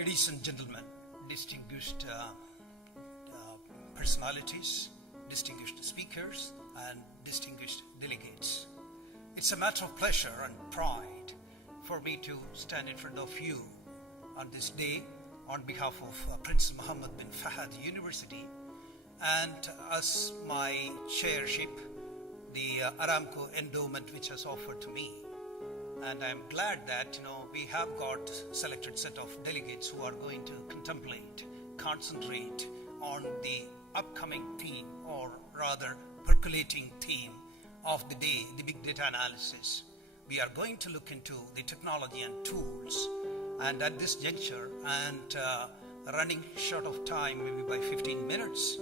Ladies and gentlemen, distinguished personalities, distinguished speakers, and distinguished delegates. It's a matter of pleasure and pride for me to stand in front of you on this day on behalf of Prince Muhammad bin Fahad University, and as my chairship, the Aramco endowment which has offered to me. And I'm glad that we have got selected set of delegates who are going to concentrate on the upcoming theme, or rather percolating theme of the day, the big data analysis. We are going to look into the technology and tools, and at this juncture, and running short of time, maybe by 15 minutes,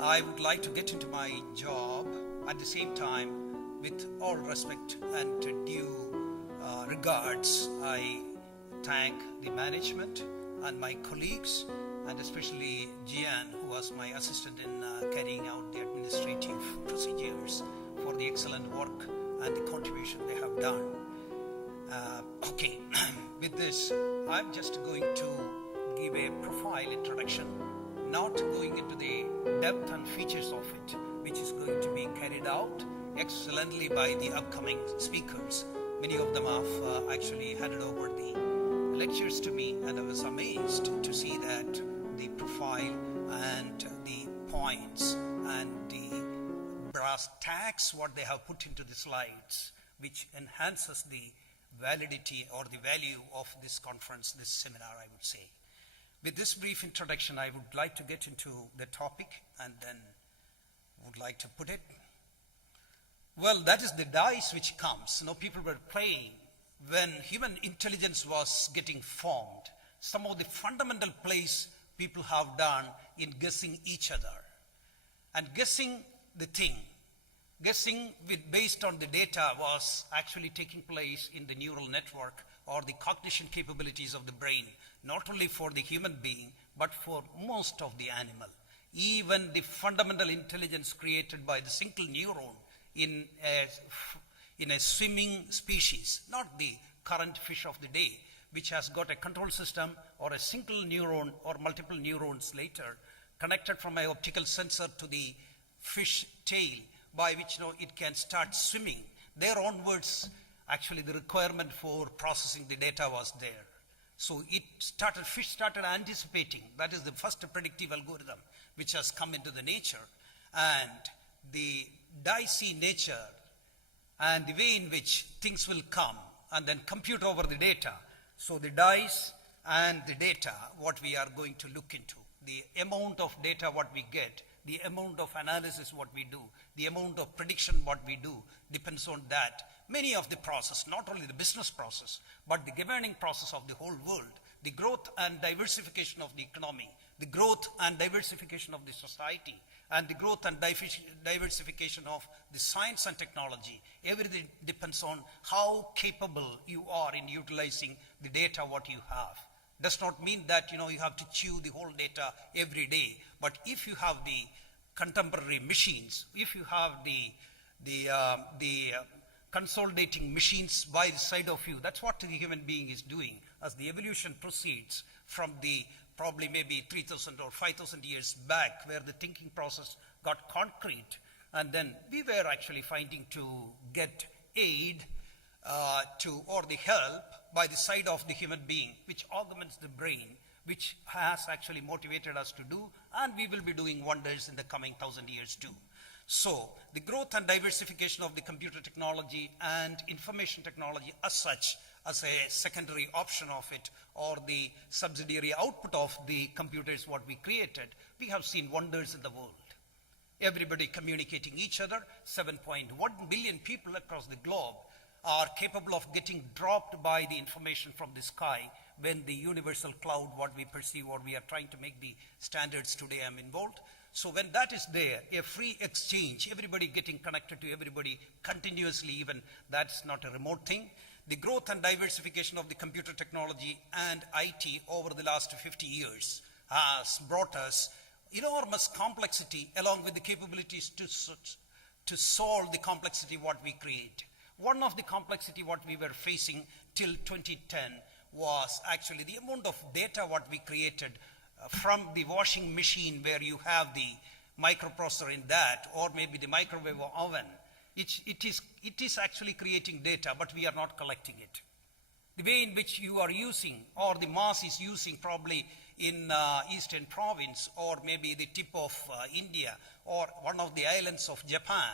I would like to get into my job. At the same time, with all respect and due regards, I thank the management and my colleagues, and especially Jian, who was my assistant in carrying out the administrative procedures, for the excellent work and the contribution they have done. Okay, with this, I'm just going to give a profile introduction, not going into the depth and features of it, which is going to be carried out excellently by the upcoming speakers. Many of them have actually handed over the lectures to me, and I was amazed to see that the profile and the points and the brass tacks what they have put into the slides, which enhances the validity or the value of this conference, this seminar, I would say. With this brief introduction, I would like to get into the topic and then would like to put it. Well, that is the dice which comes. People were playing when human intelligence was getting formed. Some of the fundamental plays people have done in guessing each other. And guessing the thing, based on the data, was actually taking place in the neural network or the cognition capabilities of the brain, not only for the human being, but for most of the animal. Even the fundamental intelligence created by the single neuron in a swimming species, not the current fish of the day, which has got a control system or a single neuron or multiple neurons later connected from an optical sensor to the fish tail, by which it can start swimming. There onwards, actually the requirement for processing the data was there. So fish started anticipating. That is the first predictive algorithm which has come into the nature. And the dicey nature and the way in which things will come and then compute over the data. So the dice and the data, what we are going to look into, the amount of data what we get, the amount of analysis what we do, the amount of prediction what we do, depends on that. Many of the process, not only the business process, but the governing process of the whole world, the growth and diversification of the economy, the growth and diversification of the society, and the growth and diversification of the science and technology. Everything depends on how capable you are in utilizing the data what you have. Does not mean that you have to chew the whole data every day, but if you have the contemporary machines, if you have the consolidating machines by the side of you, that's what the human being is doing as the evolution proceeds from the probably maybe 3,000 or 5,000 years back, where the thinking process got concrete. And then we were actually finding to get aid or the help by the side of the human being, which augments the brain, which has actually motivated us to do, and we will be doing wonders in the coming 1,000 years too. So the growth and diversification of the computer technology and information technology as such, as a secondary option of it, or the subsidiary output of the computers what we created, we have seen wonders in the world. Everybody communicating each other. 7.1 billion people across the globe are capable of getting dropped by the information from the sky when the universal cloud, what we perceive or we are trying to make the standards today, am involved. So when that is there, a free exchange, everybody getting connected to everybody continuously, even that's not a remote thing. The growth and diversification of the computer technology and IT over the last 50 years has brought us enormous complexity along with the capabilities to solve the complexity what we create. One of the complexity what we were facing till 2010 was actually the amount of data what we created from the washing machine where you have the microprocessor in that, or maybe the microwave oven. It is actually creating data, but we are not collecting it. The way in which you are using, or the mass is using probably in eastern province, or maybe the tip of India, or one of the islands of Japan.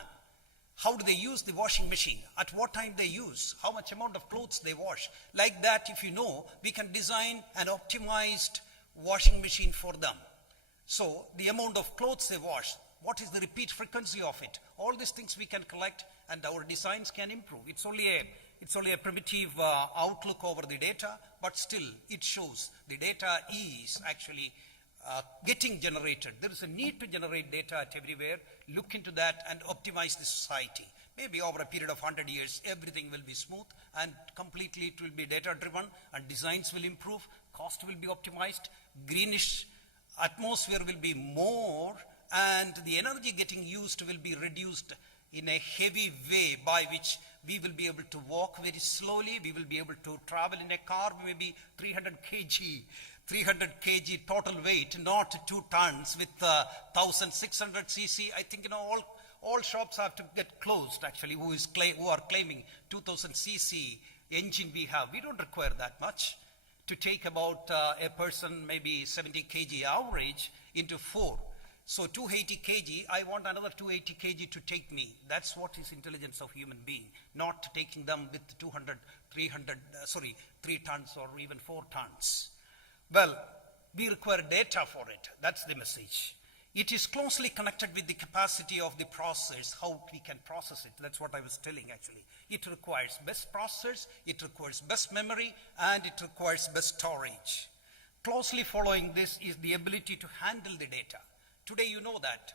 How do they use the washing machine? At what time they use? How much amount of clothes they wash? Like that, if you know, we can design an optimized washing machine for them. So the amount of clothes they wash, what is the repeat frequency of it? All these things we can collect, and our designs can improve. It's only a primitive outlook over the data, but still it shows the data is actually getting generated. There is a need to generate data at everywhere. Look into that and optimize the society. Maybe over a period of 100 years, everything will be smooth and completely it will be data driven, and designs will improve, cost will be optimized, greenish atmosphere will be more, and the energy getting used will be reduced in a heavy way, by which we will be able to walk very slowly, we will be able to travel in a car, maybe 300 kg total weight, not 2 tons with 1600 cc. I think, all shops have to get closed actually, who are claiming 2000 cc engine we have. We don't require that much to take about a person, maybe 70 kg average into 4. So 280 kg, I want another 280 kg to take me. That's what is intelligence of human being, not taking them with 3 tons or even 4 tons. Well, we require data for it. That's the message. It is closely connected with the capacity of the processors, how we can process it. That's what I was telling actually. It requires best processors, it requires best memory, and it requires best storage. Closely following this is the ability to handle the data. Today you know that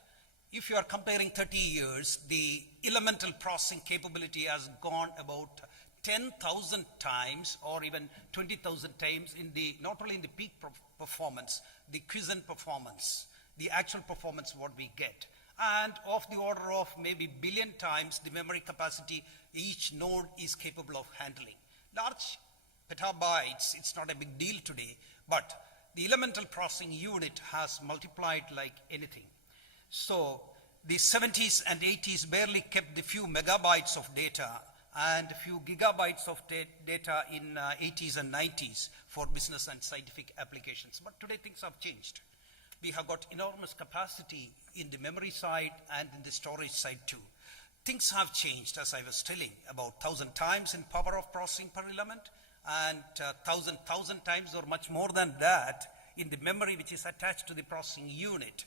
if you are comparing 30 years, the elemental processing capability has gone about 10,000 times or even 20,000 times in the, not only in the peak performance, the quiescent performance, the actual performance what we get. And of the order of maybe billion times the memory capacity each node is capable of handling. Large petabytes, it's not a big deal today, but the elemental processing unit has multiplied like anything. So the 70s and 80s barely kept the few megabytes of data and a few gigabytes of data in 80s and 90s for business and scientific applications. But today things have changed. We have got enormous capacity in the memory side and in the storage side too. Things have changed, as I was telling, about 1,000 times in power of processing per element, and 1,000 times or much more than that in the memory which is attached to the processing unit.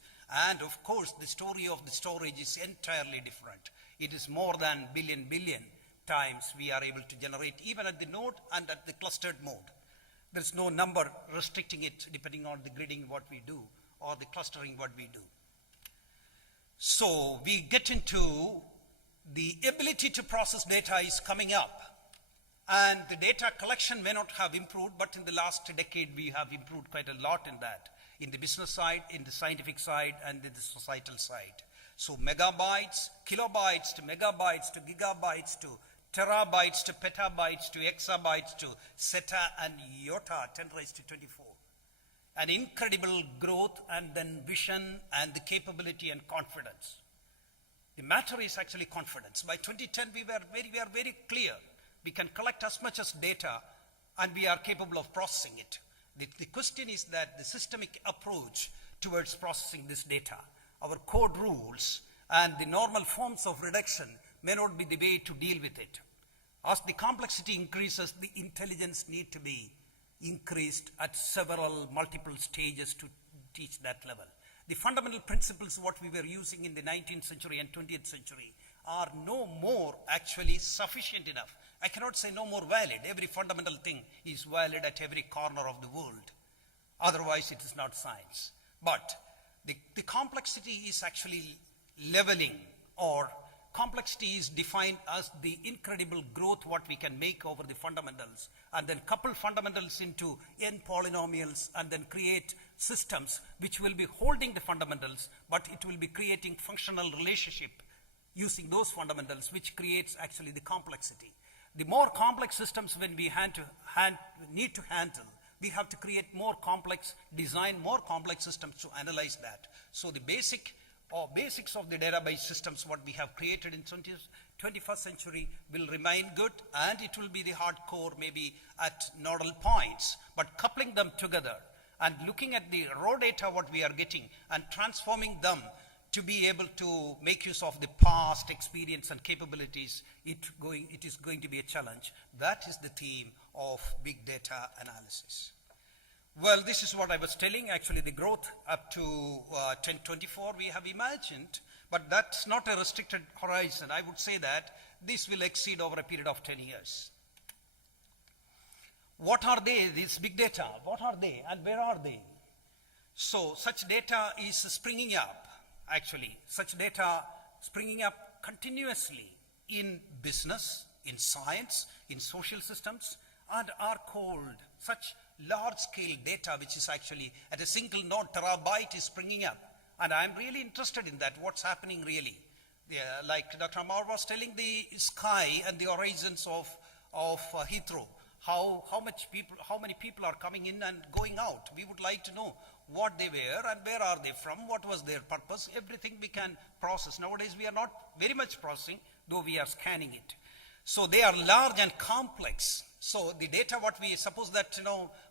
And of course, the story of the storage is entirely different. It is more than billion times we are able to generate, even at the node and at the clustered mode. There's no number restricting it depending on the gridding what we do or the clustering what we do. So we get into the ability to process data is coming up. And the data collection may not have improved, but in the last decade we have improved quite a lot in that, in the business side, in the scientific side, and in the societal side. So megabytes, kilobytes to megabytes to gigabytes to terabytes to petabytes to exabytes to zeta and iota, 10 raised to 24. An incredible growth, and then vision and the capability and confidence. The matter is actually confidence. By 2010 we are very clear. We can collect as much as data and we are capable of processing it. The question is that the systemic approach towards processing this data, our code rules and the normal forms of reduction may not be the way to deal with it. As the complexity increases, the intelligence need to be increased at several multiple stages to teach that level. The fundamental principles what we were using in the 19th century and 20th century are no more actually sufficient enough. I cannot say no more valid. Every fundamental thing is valid at every corner of the world. Otherwise it is not science. But the complexity is actually leveling, or complexity is defined as the incredible growth what we can make over the fundamentals, and then couple fundamentals into n polynomials and then create systems which will be holding the fundamentals, but it will be creating functional relationship using those fundamentals, which creates actually the complexity. The more complex systems when we need to handle, we have to create more complex design, more complex systems to analyze that. So the basics of the database systems, what we have created in 21st century will remain good, and it will be the hardcore maybe at nodal points, but coupling them together and looking at the raw data what we are getting and transforming them to be able to make use of the past experience and capabilities, it is going to be a challenge. That is the theme of big data analysis. Well, this is what I was telling. Actually, the growth up to 2024 we have imagined, but that's not a restricted horizon. I would say that this will exceed over a period of 10 years. What are they, these big data? What are they and where are they? So such data is springing up, actually. Such data springing up continuously in business, in science, in social systems, and are called such large-scale data, which is actually at a single node, terabyte is springing up. And I'm really interested in that, what's happening really. Like Dr. Amar was telling, the sky and the horizons of Heathrow, how many people are coming in and going out. We would like to know what they were and where are they from, what was their purpose. Everything we can process. Nowadays we are not very much processing, though we are scanning it. So they are large and complex. So the data what we suppose that,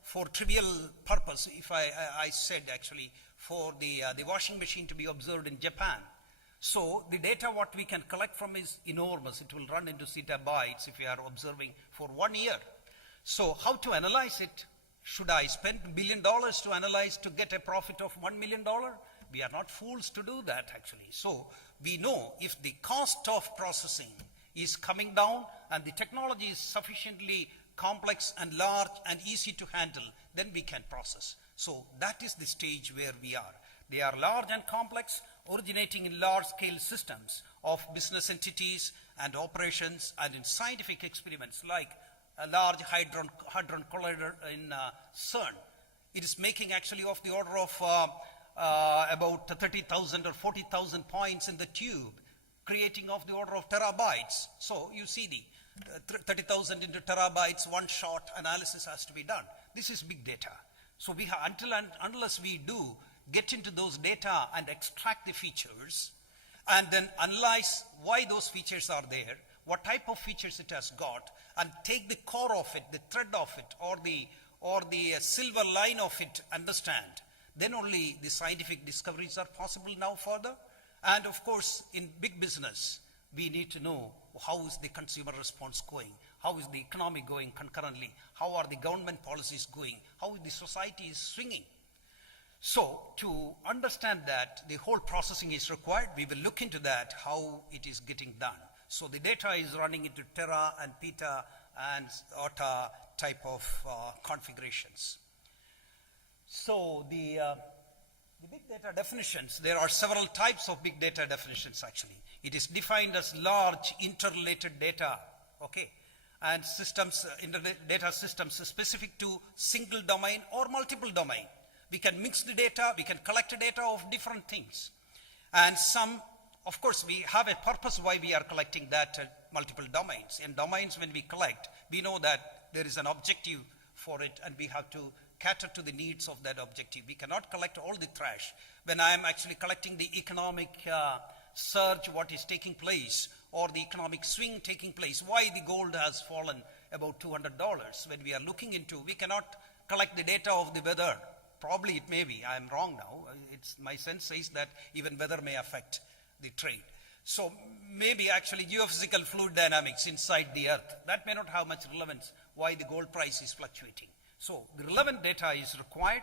for trivial purpose, if I said actually for the washing machine to be observed in Japan. So the data what we can collect from is enormous. It will run into zettabytes if we are observing for 1 year. So how to analyze it? Should I spend $1 billion to analyze to get a profit of $1 million? We are not fools to do that actually. So we know if the cost of processing is coming down and the technology is sufficiently complex and large and easy to handle, then we can process. So that is the stage where we are. They are large and complex, originating in large-scale systems of business entities and operations and in scientific experiments like a large hadron collider in CERN. It is making actually of the order of about 30,000 or 40,000 points in the tube, creating of the order of terabytes. So you see the 30,000 into terabytes, one shot analysis has to be done. This is big data. So we have, unless we do get into those data and extract the features and then analyze why those features are there, what type of features it has got, and take the core of it, the thread of it, or the silver line of it, understand, then only the scientific discoveries are possible now further. And of course, in big business, we need to know how is the consumer response going, how is the economy going concurrently, how are the government policies going, how the society is swinging. So to understand that, the whole processing is required. We will look into that, how it is getting done. So the data is running into tera and peta and otta type of configurations. So the big data definitions, there are several types of big data definitions actually. It is defined as large interrelated data, okay, and systems, data systems specific to single domain or multiple domain. We can mix the data, we can collect data of different things. And some, of course, we have a purpose why we are collecting that multiple domains. In domains, when we collect, we know that there is an objective for it and we have to cater to the needs of that objective. We cannot collect all the trash. When I am actually collecting the economic surge, what is taking place, or the economic swing taking place, why the gold has fallen about $200. When we are looking into, we cannot collect the data of the weather. Probably it may be, I am wrong now. My sense says that even weather may affect the trade. So maybe actually geophysical fluid dynamics inside the earth, that may not have much relevance why the gold price is fluctuating. So the relevant data is required.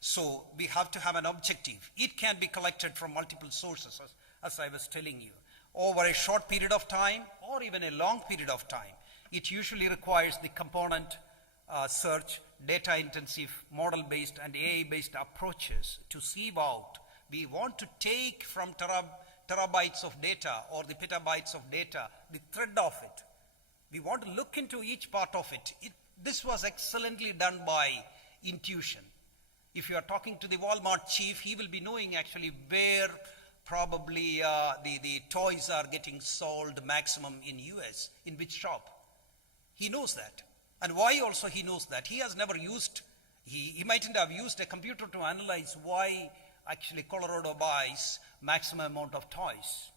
So we have to have an objective. It can be collected from multiple sources, as I was telling you, over a short period of time or even a long period of time. It usually requires the component search, data-intensive, model-based and AI-based approaches to sieve out. We want to take from terabytes of data or the petabytes of data, the thread of it. We want to look into each part of it. This was excellently done by intuition. If you are talking to the Walmart chief, he will be knowing actually where probably the toys are getting sold maximum in US, in which shop. He knows that. And why also he knows that? He has never used, he mightn't have used a computer to analyze why actually Colorado buys maximum amount of toys.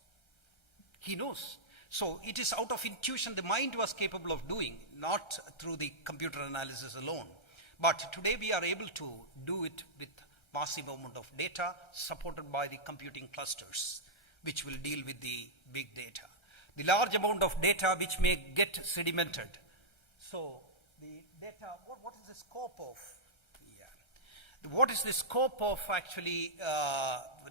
He knows. So it is out of intuition the mind was capable of doing, not through the computer analysis alone. But today we are able to do it with massive amount of data supported by the computing clusters, which will deal with the big data. The large amount of data which may get sedimented. So the data, what is the scope of? What is the scope of actually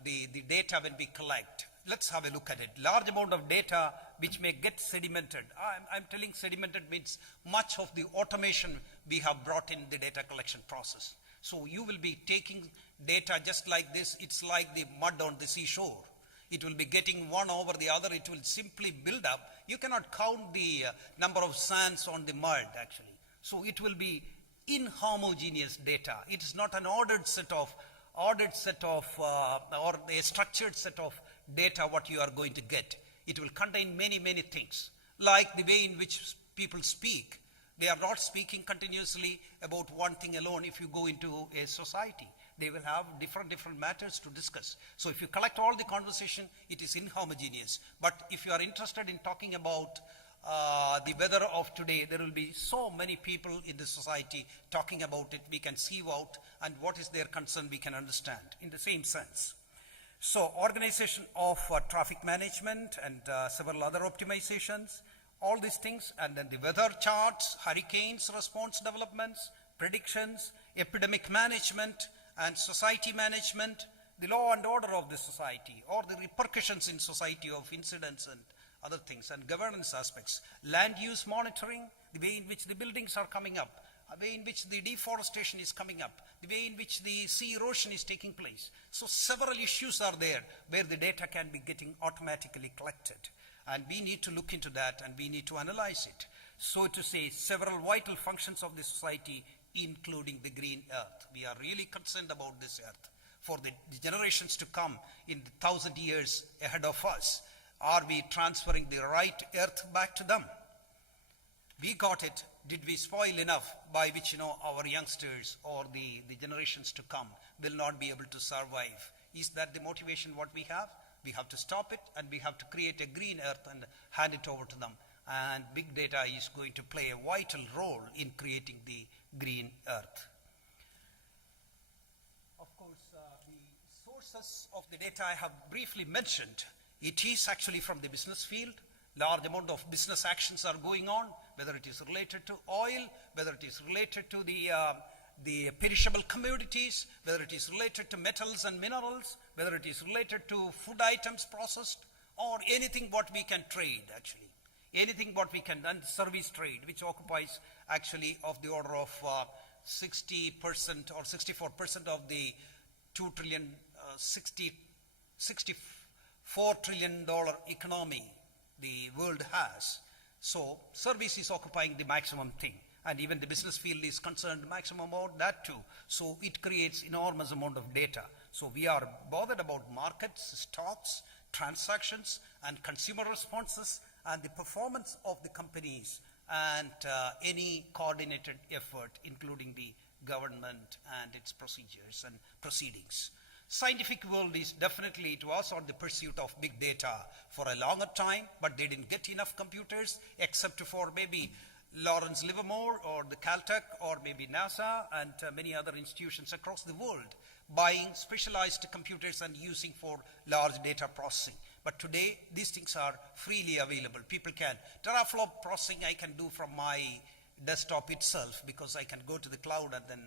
the data when we collect? Let's have a look at it. Large amount of data which may get sedimented. I'm telling sedimented means much of the automation we have brought in the data collection process. So you will be taking data just like this. It's like the mud on the seashore. It will be getting one over the other. It will simply build up. You cannot count the number of sands on the mud actually. So it will be inhomogeneous data. It is not an ordered set of or a structured set of data what you are going to get. It will contain many things, like the way in which people speak. They are not speaking continuously about one thing alone. If you go into a society, they will have different matters to discuss. So if you collect all the conversation, it is inhomogeneous. But if you are interested in talking about the weather of today, there will be so many people in the society talking about it. We can sieve out, and what is their concern we can understand in the same sense. So organization of traffic management and several other optimizations, all these things, and then the weather charts, hurricanes response developments, predictions, epidemic management and society management, the law and order of the society or the repercussions in society of incidents and other things, and governance aspects, land use monitoring, the way in which the buildings are coming up, the way in which the deforestation is coming up, the way in which the sea erosion is taking place. So several issues are there where the data can be getting automatically collected. And we need to look into that and we need to analyze it. So to say, several vital functions of the society, including the green earth. We are really concerned about this earth for the generations to come in the 1,000 years ahead of us. Are we transferring the right earth back to them? We got it. Did we spoil enough by which our youngsters or the generations to come will not be able to survive? Is that the motivation what we have? We have to stop it and we have to create a green earth and hand it over to them. And big data is going to play a vital role in creating the green earth. Of course, the sources of the data I have briefly mentioned. It is actually from the business field. Large amount of business actions are going on, whether it is related to oil, whether it is related to the perishable commodities, whether it is related to metals and minerals, whether it is related to food items processed, or anything what we can trade actually. Anything what we can, and service trade, which occupies actually of the order of 60% or 64% of the $64 trillion economy the world has. So service is occupying the maximum thing, and even the business field is concerned maximum about that too. So it creates enormous amount of data. So we are bothered about markets, stocks, transactions, and consumer responses, and the performance of the companies, and any coordinated effort, including the government and its procedures and proceedings. Scientific world is definitely, it was on the pursuit of big data for a longer time, but they didn't get enough computers except for maybe Lawrence Livermore or the Caltech or maybe NASA and many other institutions across the world buying specialized computers and using for large data processing. But today, these things are freely available. People can, teraflop processing I can do from my desktop itself because I can go to the cloud and then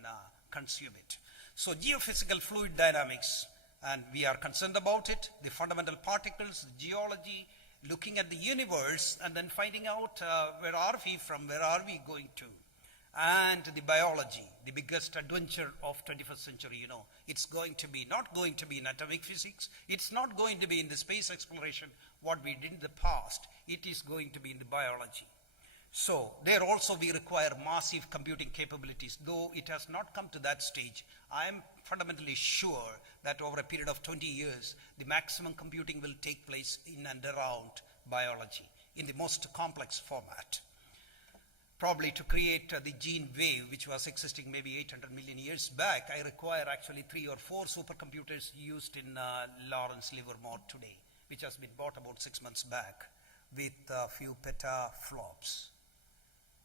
consume it. So geophysical fluid dynamics, and we are concerned about it, the fundamental particles, geology, looking at the universe and then finding out where are we from, where are we going to. And the biology, the biggest adventure of 21st century, it's going to be, not going to be in atomic physics, it's not going to be in the space exploration, what we did in the past, it is going to be in the biology. So there also we require massive computing capabilities, though it has not come to that stage. I am fundamentally sure that over a period of 20 years, the maximum computing will take place in and around biology in the most complex format. Probably to create the gene wave, which was existing maybe 800 million years back, I require actually 3 or 4 supercomputers used in Lawrence Livermore today, which has been bought about 6 months back with a few petaflops.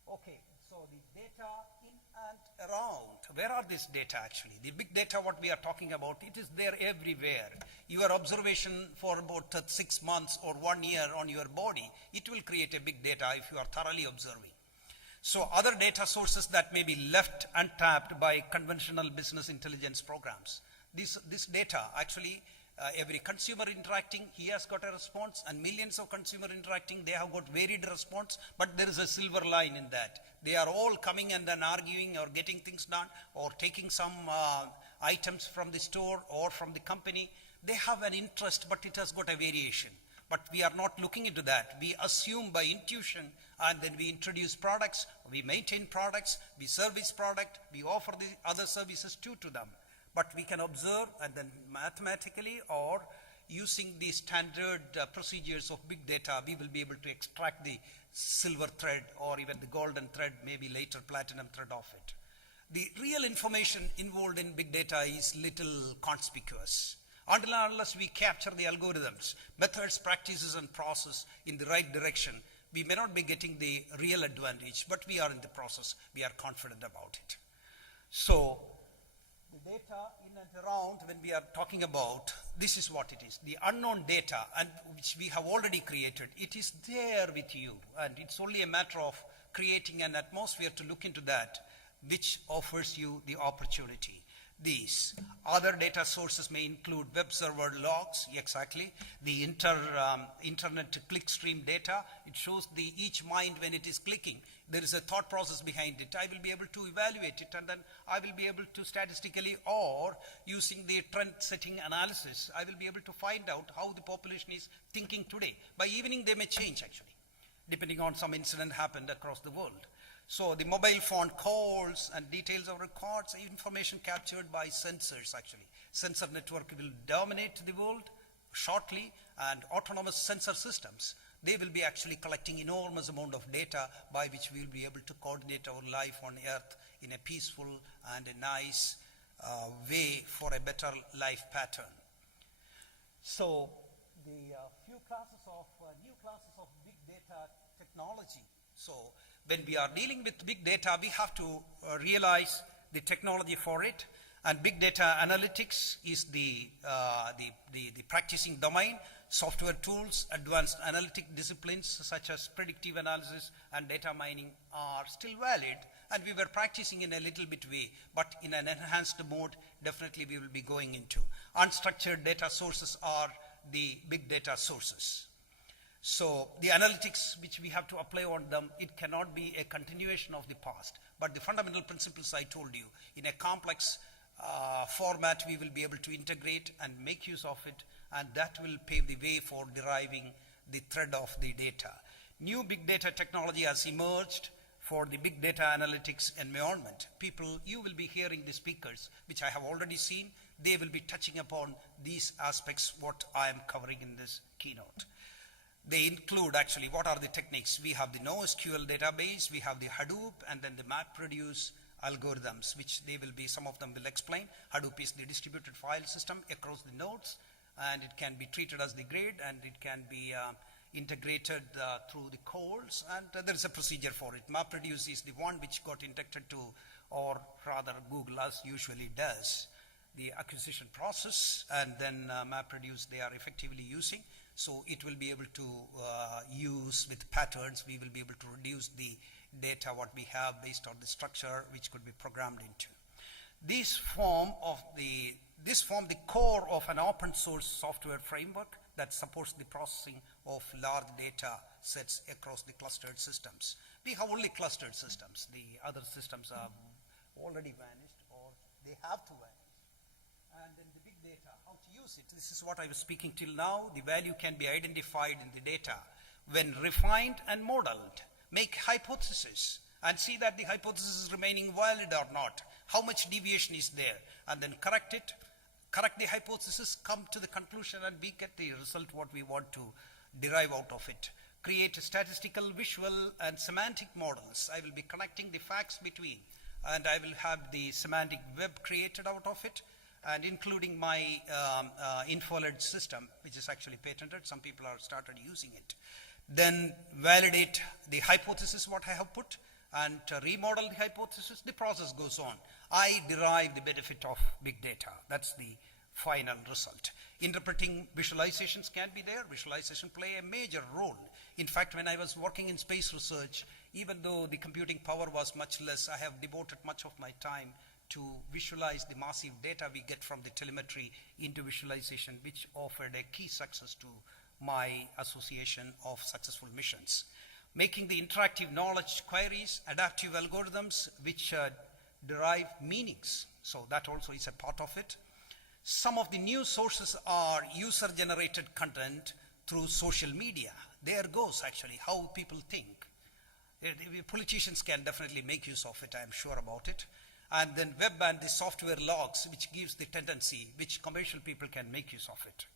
Okay, so the data in and around. Where are this data actually? The big data what we are talking about, it is there everywhere. Your observation for about 6 months or 1 year on your body, it will create a big data if you are thoroughly observing. So other data sources that may be left untapped by conventional business intelligence programs. This data actually, every consumer interacting, he has got a response, and millions of consumer interacting, they have got varied response, but there is a silver line in that. They are all coming and then arguing or getting things done or taking some items from the store or from the company. They have an interest, but it has got a variation. But we are not looking into that. We assume by intuition, and then we introduce products, we maintain products, we service product, we offer the other services to them. But we can observe and then mathematically or using the standard procedures of big data, we will be able to extract the silver thread or even the golden thread, maybe later platinum thread of it. The real information involved in big data is little conspicuous. Until and unless we capture the algorithms, methods, practices, and process in the right direction, we may not be getting the real advantage, but we are in the process. We are confident about it. So, the data in and around, when we are talking about, this is what it is. The unknown data, and which we have already created, it is there with you. And it's only a matter of creating an atmosphere to look into that, which offers you the opportunity. These other data sources may include web server logs, exactly, the internet clickstream data. It shows each mind when it is clicking. There is a thought process behind it. I will be able to evaluate it, and then I will be able to statistically or using the trend setting analysis, I will be able to find out how the population is thinking today. By evening they may change actually, depending on some incident happened across the world. So the mobile phone calls and details of records, information captured by sensors actually. Sensor network will dominate the world shortly, and autonomous sensor systems, they will be actually collecting enormous amount of data by which we will be able to coordinate our life on Earth in a peaceful and a nice way for a better life pattern. So the new classes of big data technology. So when we are dealing with big data, we have to realize the technology for it. And big data analytics is the practicing domain. Software tools, advanced analytic disciplines such as predictive analysis and data mining are still valid. And we were practicing in a little bit way, but in an enhanced mode, definitely we will be going into. Unstructured data sources are the big data sources. So the analytics which we have to apply on them, it cannot be a continuation of the past. But the fundamental principles I told you, in a complex format, we will be able to integrate and make use of it, and that will pave the way for deriving the thread of the data. New big data technology has emerged for the big data analytics environment. People, you will be hearing the speakers, which I have already seen. They will be touching upon these aspects, what I am covering in this keynote. They include actually what are the techniques. We have the NoSQL database, we have the Hadoop, and then the MapReduce algorithms, which they will be, some of them will explain. Hadoop is the distributed file system across the nodes, and it can be treated as the grid, and it can be integrated through the calls, and there is a procedure for it. MapReduce is the one which got integrated to, or rather Google as usually does, the acquisition process, and then MapReduce they are effectively using. So it will be able to use with patterns, we will be able to reduce the data what we have based on the structure which could be programmed into. This form the core of an open source software framework that supports the processing of large data sets across the clustered systems. We have only clustered systems. The other systems have already vanished, or they have to vanish. And then the big data, how to use it. This is what I was speaking till now. The value can be identified in the data when refined and modeled. Make hypotheses and see that the hypothesis is remaining valid or not. How much deviation is there, and then correct it. Correct the hypothesis, come to the conclusion, and we get the result what we want to derive out of it. create statistical, visual, and semantic models. I will be connecting the facts between, and I will have the semantic web created out of it, and including my InfoLED system, which is actually patented. Some people have started using it. Then validate the hypothesis, what I have put, and remodel the hypothesis. The process goes on. I derive the benefit of big data. That's the final result. Interpreting visualizations can be there. Visualization play a major role. In fact, when I was working in space research, even though the computing power was much less, I have devoted much of my time to visualize the massive data we get from the telemetry into visualization, which offered a key success to my association of successful missions. Making the interactive knowledge queries, adaptive algorithms, which derive meanings. So that also is a part of it. Some of the new sources are user-generated content through social media. There goes actually how people think. Politicians can definitely make use of it, I am sure about it. And then web and the software logs, which gives the tendency, which commercial people can make use of it.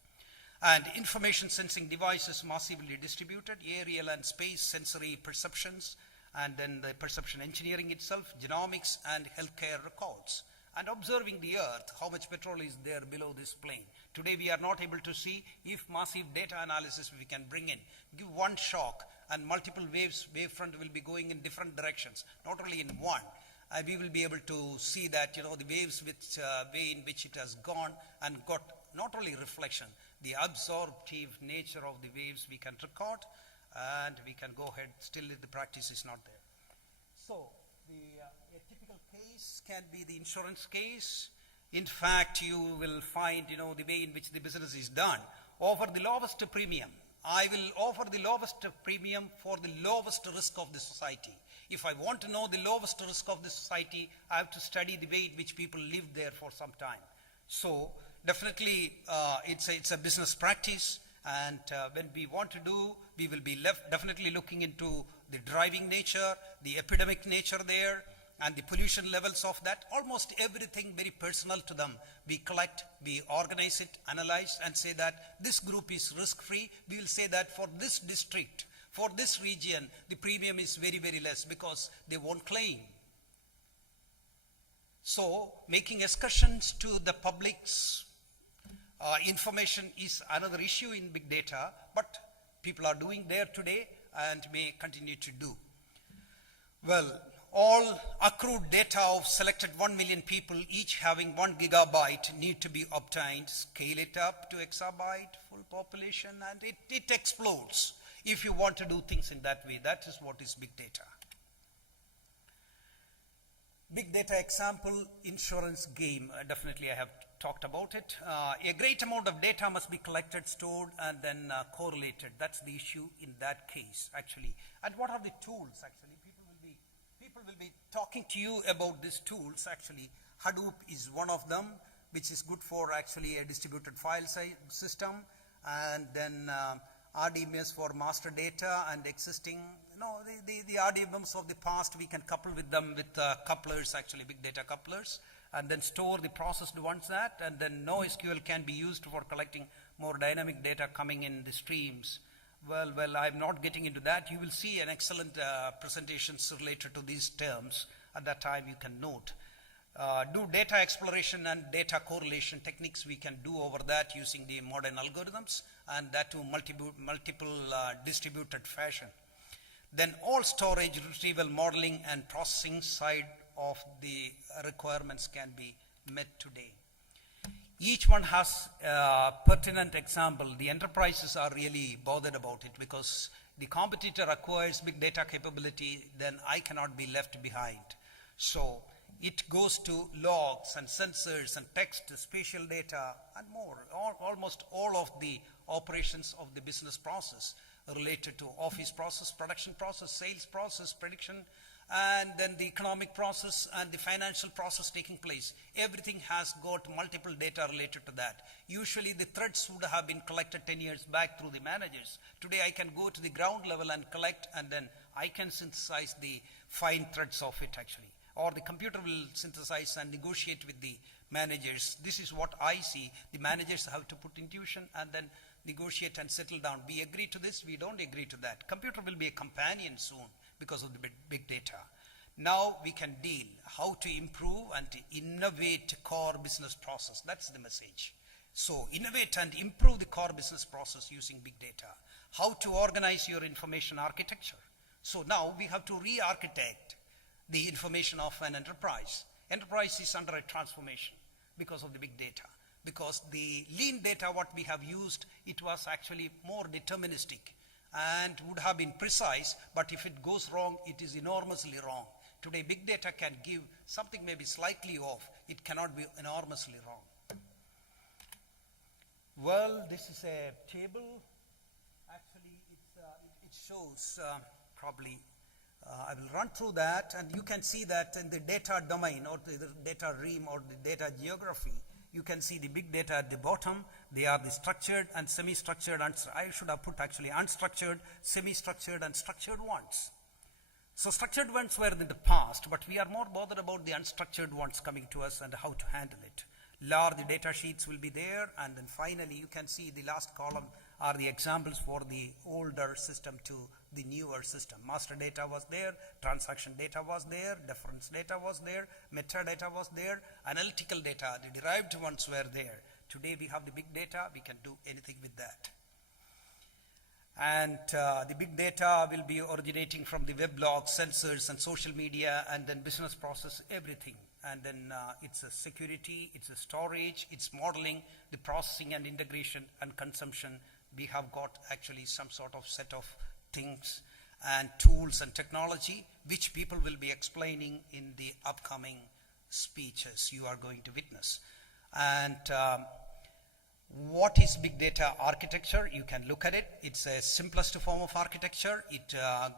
And information sensing devices massively distributed, aerial and space sensory perceptions, and then the perception engineering itself, genomics and healthcare records. And observing the Earth, how much petrol is there below this plane. Today we are not able to see. If massive data analysis we can bring in, give one shock and multiple waves, wavefront will be going in different directions, not only in one. We will be able to see that, the waves which way in which it has gone and got not only reflection, the absorptive nature of the waves we can record, and we can go ahead. Still the practice is not there. So a typical case can be the insurance case. In fact, you will find, the way in which the business is done. Offer the lowest premium. I will offer the lowest premium for the lowest risk of the society. If I want to know the lowest risk of the society, I have to study the way in which people live there for some time. So definitely it's a business practice, and when we want to do, we will be definitely looking into the driving nature, the epidemic nature there, and the pollution levels of that. Almost everything very personal to them. We collect, we organize it, analyze, and say that this group is risk-free. We will say that for this district, for this region, the premium is very, very less because they won't claim. So making excursions to the public's information is another issue in big data, but people are doing there today and may continue to do. Well, all accrued data of selected 1 million people, each having 1 gigabyte, need to be obtained. Scale it up to exabyte, full population, and it explodes. If you want to do things in that way, that is what is big data. Big data example, insurance game. Definitely I have talked about it. A great amount of data must be collected, stored, and then correlated. That's the issue in that case, actually. And what are the tools, actually? People will be talking to you about these tools, actually. Hadoop is one of them, which is good for actually a distributed file system. And then RDMS for master data and existing, the RDMS of the past, we can couple with them with couplers, actually big data couplers, and then store the processed ones that, and then NoSQL can be used for collecting more dynamic data coming in the streams. Well, I'm not getting into that. You will see an excellent presentations related to these terms. At that time, you can note. Do data exploration and data correlation techniques we can do over that using the modern algorithms, and that to multiple distributed fashion. Then all storage, retrieval, modeling, and processing side of the requirements can be met today. Each one has a pertinent example. The enterprises are really bothered about it because the competitor acquires big data capability, then I cannot be left behind. So it goes to logs and sensors and text, spatial data, and more. Almost all of the operations of the business process related to office process, production process, sales process, prediction, and then the economic process and the financial process taking place. Everything has got multiple data related to that. Usually the threads would have been collected 10 years back through the managers. Today I can go to the ground level and collect, and then I can synthesize the fine threads of it actually. Or the computer will synthesize and negotiate with the managers. This is what I see. The managers have to put intuition, and then negotiate and settle down. We agree to this, we don't agree to that. Computer will be a companion soon because of the big data. Now we can deal how to improve and to innovate core business process. That's the message. So innovate and improve the core business process using big data. How to organize your information architecture. So now we have to re-architect the information of an enterprise. Enterprise is under a transformation because of the big data. Because the lean data what we have used, it was actually more deterministic and would have been precise, but if it goes wrong, it is enormously wrong. Today, big data can give something maybe slightly off. It cannot be enormously wrong. Well, this is a table. Actually, it shows probably, I will run through that, and you can see that in the data domain or the data realm or the data geography, you can see the big data at the bottom. They are the structured and semi-structured, and I should have put actually unstructured, semi-structured, and structured ones. So structured ones were in the past, but we are more bothered about the unstructured ones coming to us and how to handle it. Large data sheets will be there, and then finally you can see the last column are the examples for the older system to the newer system. Master data was there, transaction data was there, difference data was there, metadata was there, analytical data, the derived ones were there. Today we have the big data, we can do anything with that. And the big data will be originating from the web logs, sensors, and social media, and then business process, everything. And then it's a security, it's a storage, it's modeling, the processing and integration and consumption. We have got actually some sort of set of things and tools and technology which people will be explaining in the upcoming speeches you are going to witness. And what is big data architecture? You can look at it. It's a simplest form of architecture. It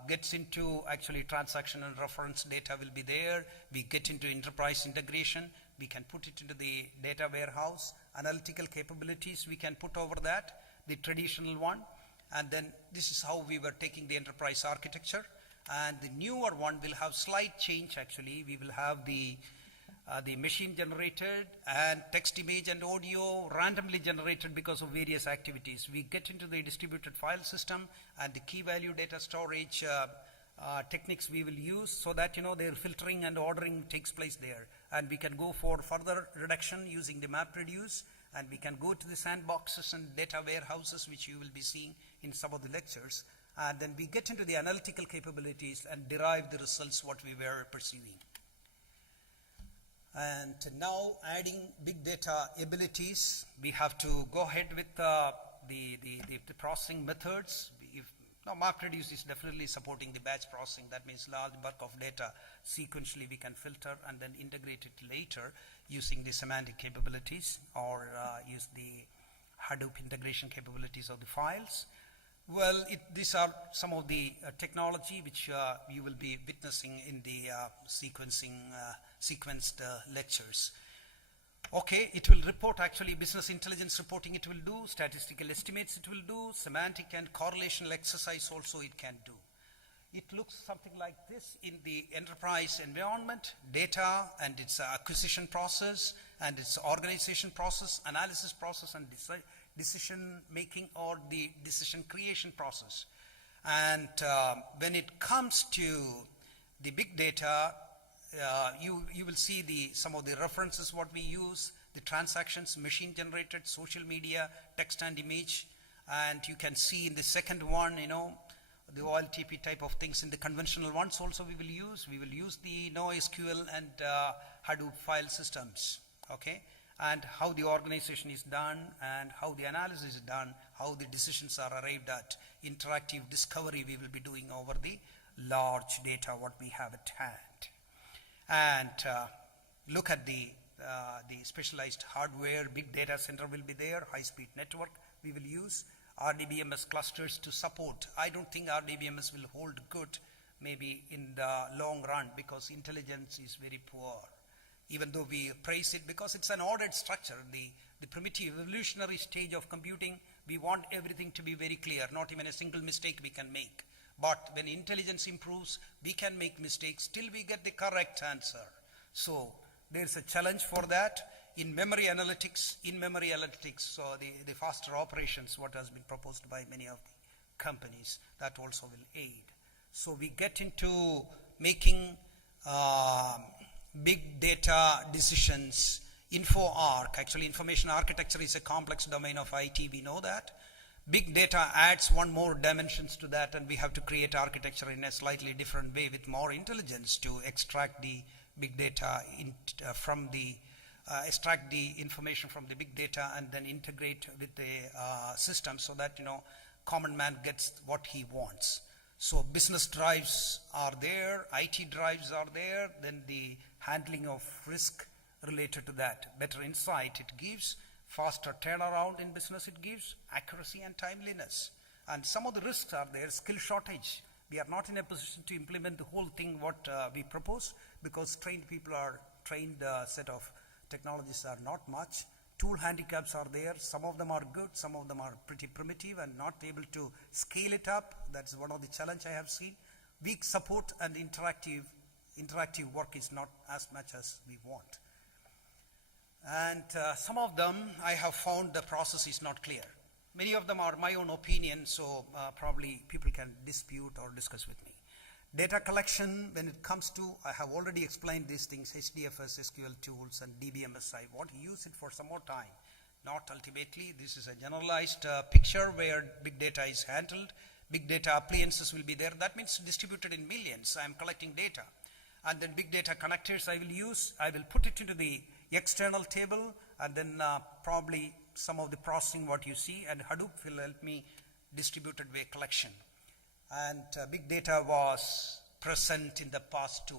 gets into actually transaction and reference data will be there. We get into enterprise integration. We can put it into the data warehouse. Analytical capabilities we can put over that, the traditional one. And then this is how we were taking the enterprise architecture. And the newer one will have slight change actually. We will have the machine generated and text, image, and audio randomly generated because of various activities. We get into the distributed file system and the key value data storage techniques we will use so that their filtering and ordering takes place there. And we can go for further reduction using the map reduce, and we can go to the sandboxes and data warehouses which you will be seeing in some of the lectures. And then we get into the analytical capabilities and derive the results what we were perceiving. And now adding big data abilities, we have to go ahead with the processing methods. Now MapReduce is definitely supporting the batch processing. That means large bulk of data sequentially we can filter and then integrate it later using the semantic capabilities or use the Hadoop integration capabilities of the files. Well, these are some of the technology which you will be witnessing in the sequenced lectures. Okay, it will report actually business intelligence reporting it will do, statistical estimates it will do, semantic and correlational exercise also it can do. It looks something like this in the enterprise environment, data and its acquisition process and its organization process, analysis process, and decision making or the decision creation process. And when it comes to the big data, you will see some of the references what we use, the transactions, machine generated, social media, text and image, and you can see in the second one, the OLTP type of things. In the conventional ones also we will use the NoSQL and Hadoop file systems, okay, and how the organization is done and how the analysis is done, how the decisions are arrived at, interactive discovery we will be doing over the large data what we have at hand. And look at the specialized hardware, big data center will be there, high-speed network we will use, RDBMS clusters to support. I don't think RDBMS will hold good maybe in the long run because intelligence is very poor. Even though we praise it because it's an ordered structure, the primitive evolutionary stage of computing, we want everything to be very clear, not even a single mistake we can make. But when intelligence improves, we can make mistakes till we get the correct answer. So there's a challenge for that. in-memory analytics, so the faster operations, what has been proposed by many of the companies, that also will aid. So we get into making big data decisions. Actually information architecture is a complex domain of IT, we know that. Big data adds one more dimensions to that, and we have to create architecture in a slightly different way with more intelligence to extract the big data extract the information from the big data and then integrate with the system so that common man gets what he wants. So business drives are there, IT drives are there, then the handling of risk related to that. Better insight it gives, faster turnaround in business it gives, accuracy and timeliness. And some of the risks are there, skill shortage. We are not in a position to implement the whole thing what we propose because trained set of technologies are not much. Tool handicaps are there. Some of them are good, some of them are pretty primitive and not able to scale it up. That's one of the challenge I have seen. Weak support and interactive work is not as much as we want. And some of them I have found the process is not clear. Many of them are my own opinion, so probably people can dispute or discuss with me. Data collection, when it comes to, I have already explained these things, HDFS, SQL tools, and DBMS. I want to use it for some more time. Not ultimately, this is a generalized picture where big data is handled. Big data appliances will be there. That means distributed in millions. I'm collecting data. And then big data connectors I will use. I will put it into the external table, and then probably some of the processing what you see, and Hadoop will help me distributed way collection. And big data was present in the past too.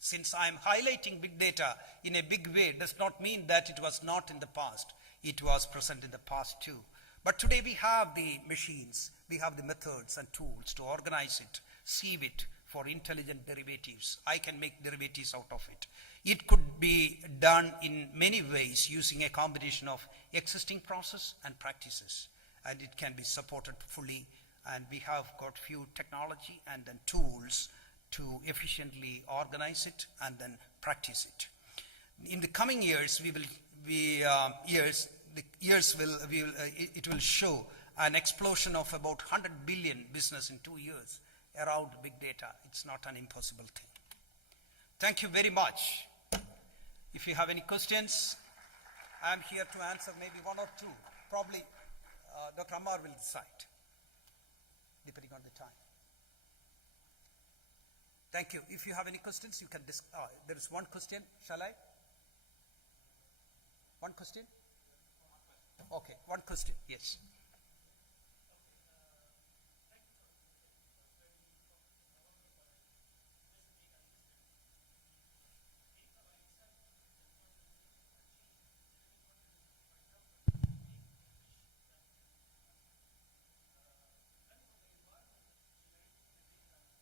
Since I'm highlighting big data in a big way does not mean that it was not in the past. It was present in the past too. But today we have the machines, we have the methods and tools to organize it, sieve it for intelligent derivatives. I can make derivatives out of it. It could be done in many ways using a combination of existing process and practices, and it can be supported fully. And we have got few technology and then tools to efficiently organize it and then practice it. In the coming years, it will show an explosion of about 100 billion business in 2 years around big data. It's not an impossible thing. Thank you very much. If you have any questions, I'm here to answer maybe one or two. Probably Dr. Ammar will decide, depending on the time. Thank you. If you have any questions, you can there is one question. Shall I? One question? Okay, one question. Yes.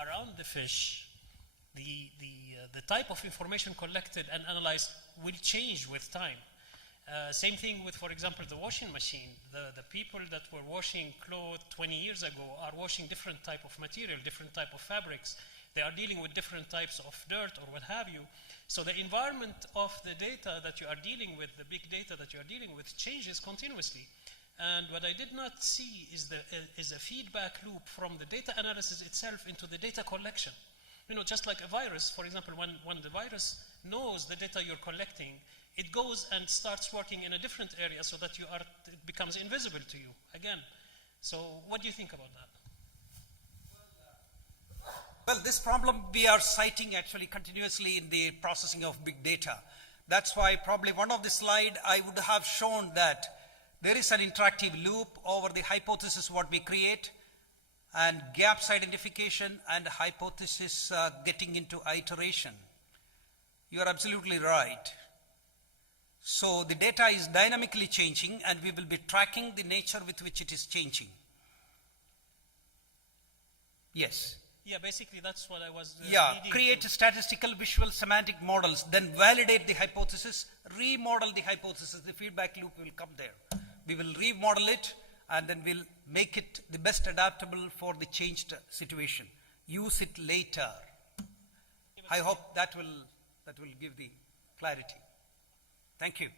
Around the fish, the type of information collected and analyzed will change with time. Same thing with, for example, the washing machine. The people that were washing clothes 20 years ago are washing different type of material, different type of fabrics. They are dealing with different types of dirt or what have you. So the environment of the data that you are dealing with, the big data that you are dealing with, changes continuously. And what I did not see is a feedback loop from the data analysis itself into the data collection. Just like a virus, for example, when the virus knows the data you're collecting, it goes and starts working in a different area so that it becomes invisible to you again. So what do you think about that? Well, this problem we are citing actually continuously in the processing of big data. That's why probably one of the slide I would have shown that there is an interactive loop over the hypothesis what we create, and gaps identification and hypothesis getting into iteration. You are absolutely right. So the data is dynamically changing, and we will be tracking the nature with which it is changing. Yes. Yeah, basically that's what I was create statistical, visual, semantic models, then validate the hypothesis, remodel the hypothesis, the feedback loop will come there. We will remodel it, and then we'll make it the best adaptable for the changed situation. Use it later. I hope that will give the clarity. Thank you.